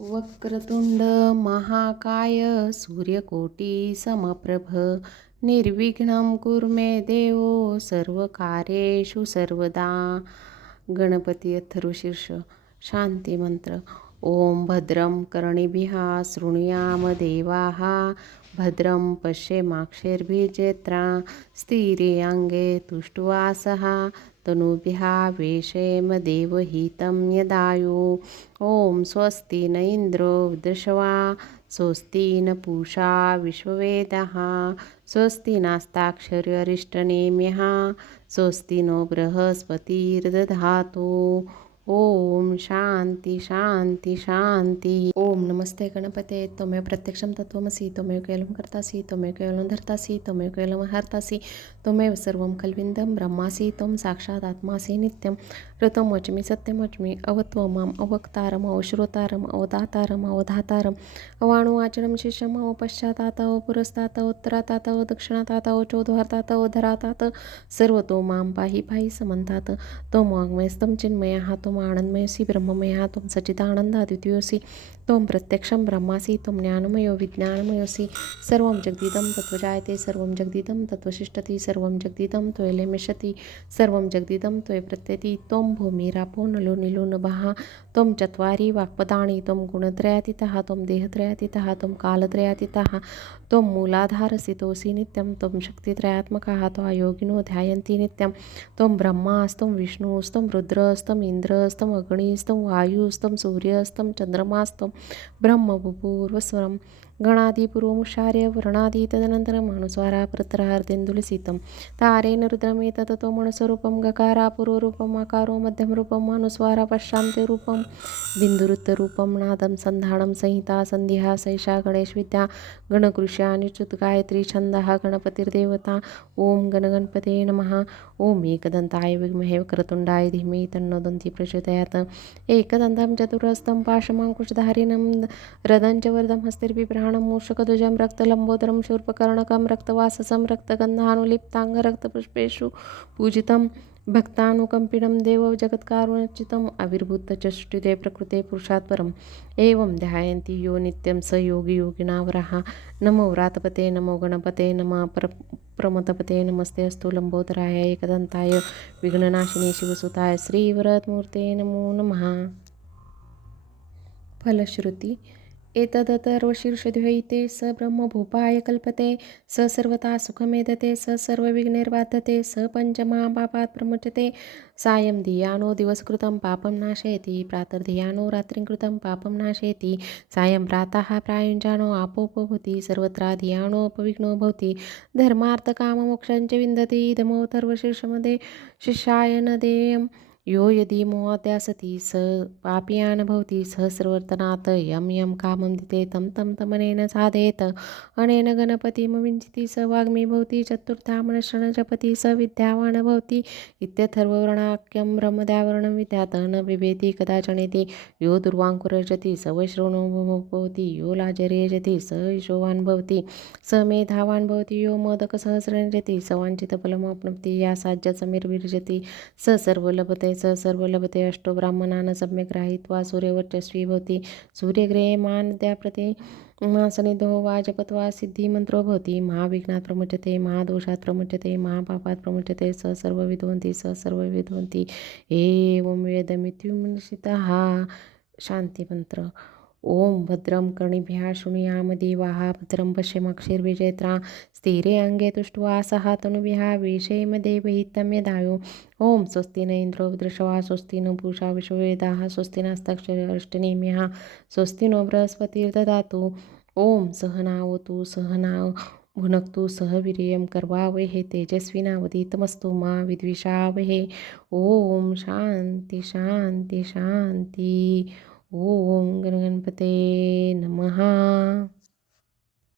वक्रतुंड महाकाय सूर्यकोटिसमप्रभ निर्विघ्नं कुर्मे देवो सर्वकार्येषु सर्वदा। गणपती अथर्वशीर्ष शान्तिमन्त्र ॐ भद्रं कर्णिभिः शृणुयामदेवाः भद्रं पश्येमाक्षैर्भिजेत्रा स्थिरेऽङ्गे तुष्ट्वासः। तनुभिः वेशेम देवहितं यदायो। ॐ स्वस्ति न इन्द्रो वृषवा स्वस्ति न पूषा विश्ववेदः। स्वस्ति नास्ताक्षर्यरिष्टनेम्यः स्वस्ति नो बृहस्पतिर्दधातु। ओम शांती शांती शांती। ओम नमस्ते गणपते। त्वमेव प्रत्यक्षं तत्त्वमसि, त्वमेव केवलं कर्तासि, त्वमेव केवलं धर्तासि, त्वमेव केवलं हर्तासि त्वमेव सर्वं कल्विन्दं ब्रह्मासि, त्वं साक्षात् आत्मासि नित्यं। ऋतं वच्मि, सत्यं वच्मि, अवत्व माम्, अवक्तारम्, अवश्रोतारम्, अवदातारम्, अवधातारम्। अवाणुवाचनं शिष्यम् अवपश्चातात अवपुरस्तात उत्तरातात अवदक्षिणातात अवचोद्वारातात अवधरातात सर्वतो माँ पाहि पाहि समन्तात। त्वं वाङ्मयस्तं चिन्मयः आनन्दमयसि, ब्रह्ममयः त्वं सच्चिदानन्दाद्वितीयोऽसि त्वं प्रत्यक्षं ब्रह्मासि, त्वं ज्ञानमयो, विज्ञानमयोऽसि, सर्वं जगदिदं तत्त्वजायते, सर्वं जगदिदं तत्त्वशिष्टति, सर्वं जगदिदं त्वयलेमिष्यति सर्वं जगदिदं त्वयि प्रत्यति, त्वं भूमिरापो नलो निलो नभः त्वं चत्वारि वाक्पदानि त्वं गुणत्रयातीतः, त्वं देहत्रयातीतः, त्वं कालत्रयातीतः, त्वं मूलाधारसि तोऽसि नित्यं, त्वं शक्तित्रयात्मकः, त्वा योगिनो ध्यायन्ति नित्यं, त्वं ब्रह्मास्तं विष्णुस्तं रुद्रस्तं इन्द्रस्तं अग्निस्तं वायुस्तं सूर्यास्तं चन्द्रमास्तं ब्रह्मपूर्वस्वरं गणादिपूर्वमुषार्य वर्णादि तदनन्तरम् अनुस्वारा प्रतरार्धेन्दुलसितं तारेण रुद्रमेतत् मनस्वरूपं गकारापूर्वरूपम् आकारो मध्यमरूपम् अनुस्वारा पश्चान्त्यरूपं बिन्दुरुत्तरूपं नादं सन्धानं संहिता सन्ध्या सैषा गणेशविद्या गणकृष्यानिच्युत गायत्री छन्दः गणपतिर्देवता ॐ गणगणपते नमः। ॐ एकदन्ताय विद्महे क्रतुण्डाय धीमहि तन्नो दन्ति प्रचोदयात्। एकदन्तं चतुरस्तं पाशमाङ्कुशधारिणं रदञ्च वरदं हस्तिर्बिभ्राणं मूषकध्वजं रक्तलम्बोदरं शूर्पकर्णकं रक्तवाससं रक्तगन्धानुलिप्ताङ्गरक्तपुष्पेषु पूजितं भक्तानुकम्पिनं देव जगत्कारुणचितम् आविर्भूतचष्टिते प्रकृते पुरुषात् परम् एवं ध्यायन्ति यो नित्यं स योगी योगिनावरः नमो व्रातपते नमो गणपते नमः पर प्रमतपते नमस्ते अस्तु लम्बोदराय एकदन्ताय विघ्ननाशिनी शिवसुताय श्रीवरदमूर्ते नमो नमः। फलश्रुती एतदतर्वशीर्षद्वैते स ब्रह्मभूपाय कल्पते स सर्वता सुखमेधते स सर्वविघ्नैर्बाधते स पञ्चमहापापात् प्रमुच्यते। सायं धियानो दिवसकृतं पापं नाशयति प्रातर्धियानो रात्रिं कृतं पापं नाशयति। सायं प्रातः प्रायुञ्जानो आपोपभूति सर्वत्र धियानोपविघ्नो भवति। धर्मार्थकाममोक्षञ्च विन्दति इदमोतर्वशीर्षमदे शिष्याय न देयम्। यो यदि मोहाद्यासति स पापीयान् भवति सहस्रवर्तनात् सर्वर्तनात् यं यं कामं दिते तं तं तमनेन साधेत। अनेन गणपतिमविञ्चिति स वाग्मी भवति चतुर्थामनशरणजपति स विद्यावान् भवति इत्यथर्ववर्णाख्यं ब्रह्मद्यावरणं विद्यात् न बिभेति कदाचनेति। यो दुर्वाङ्कुरजति स वैश्रवणो भवति यो लाजरेजति स यशोवान् भवति स मेधावान् भवति यो मोदकसहस्रजति स वाञ्छितफलमाप्नोति या साज्यसमिर्विरजति स सर्वलभते स सर्वलभते अष्टो ब्राह्मणान् सम्यक् ग्राहीत्वा सूर्यवर्चस्वी भवति. सूर्यग्रहे मानद्याप्रति मासनिधो वा जपत्वा सिद्धिमन्त्रो भवति. महाविघ्नात् प्रमुच्यते महादोषात् प्रमुच्यते महापापात् प्रमुच्यते स सर्वविद्वन्ति स सर्वविद्वन्ति एवं वेदमित्युमनिषितः शान्तिमन्त्र। ॐ शृणुयाम देवाः, भद्रं पश्यमक्षिर्विजयत्रा, स्थिरे अङ्गे तुष्ट्वासः तनुभ्यः वेशेम देवहितं यदायो। ॐ स्वस्ति न इन्द्रो दृशवा स्वस्ति न पूषा विश्ववेदाः, स्वस्ति नस्तक्षरष्टनेम्यः, स्वस्ति नो बृहस्पतिर्ददातु। ॐ सहनावतु, सहना भुनक्तु, सह वीर कर्वा वीर्यं कर्वावहे, तेजस्विनावधीतमस्तु मा विद्विषावहे। ॐ शान्ति शान्ति शान्ति। ஓம் கணகன்பதே நமஹா